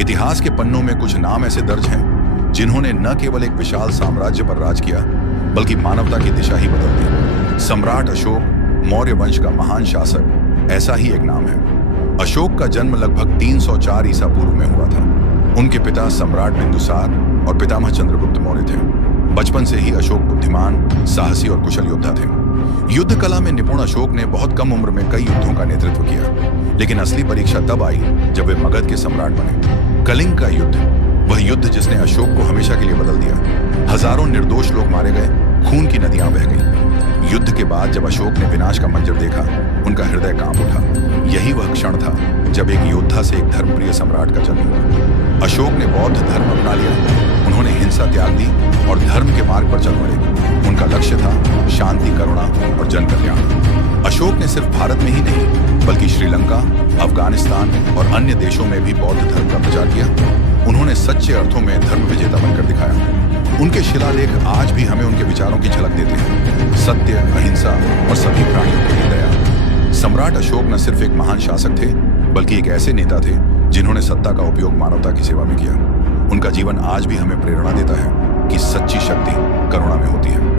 इतिहास के पन्नों में कुछ नाम ऐसे दर्ज हैं जिन्होंने न केवल एक विशाल साम्राज्य पर राज किया, बल्कि मानवता की दिशा ही बदल दी। सम्राट अशोक, मौर्य वंश का महान शासक, ऐसा ही एक नाम है। अशोक का जन्म लगभग 304 ईसा पूर्व में हुआ था। उनके पिता सम्राट बिंदुसार और पितामह चंद्रगुप्त मौर्य थे। बचपन से ही अशोक बुद्धिमान, साहसी और कुशल योद्धा थे। युद्ध कला में निपुण अशोक ने बहुत कम उम्र में कई युद्धों का नेतृत्व किया, लेकिन असली परीक्षा तब आई जब वे मगध के सम्राट बने। कलिंग का युद्ध, वह युद्ध जिसने अशोक को हमेशा के लिए बदल दिया। हजारों निर्दोष लोग मारे गए, खून की नदियां बह गईं। युद्ध के बाद जब अशोक ने विनाश का मंजर देखा, उनका हृदय कांप उठा। यही वह क्षण था जब एक योद्धा से एक धर्मप्रिय सम्राट का जन्म हुआ। अशोक ने बौद्ध धर्म अपना लिया। उन्होंने हिंसा त्याग दी और धर्म के मार्ग पर चल पड़े। उनका लक्ष्य था शांति, करुणा और जन कल्याण। अशोक ने सिर्फ भारत में ही नहीं, बल्कि श्रीलंका, अफगानिस्तान और अन्य देशों में भी बौद्ध धर्म का प्रचार किया। उन्होंने सच्चे अर्थों में धर्म विजेता बनकर दिखाया। उनके शिलालेख आज भी हमें उनके विचारों की झलक देते हैं। सत्य, अहिंसा और सभी प्राणियों के लिए दया। सम्राट अशोक न सिर्फ एक महान शासक थे, बल्कि एक ऐसे नेता थे जिन्होंने सत्ता का उपयोग मानवता की सेवा में किया। उनका जीवन आज भी हमें प्रेरणा देता है कि सच्ची शक्ति करुणा में होती है।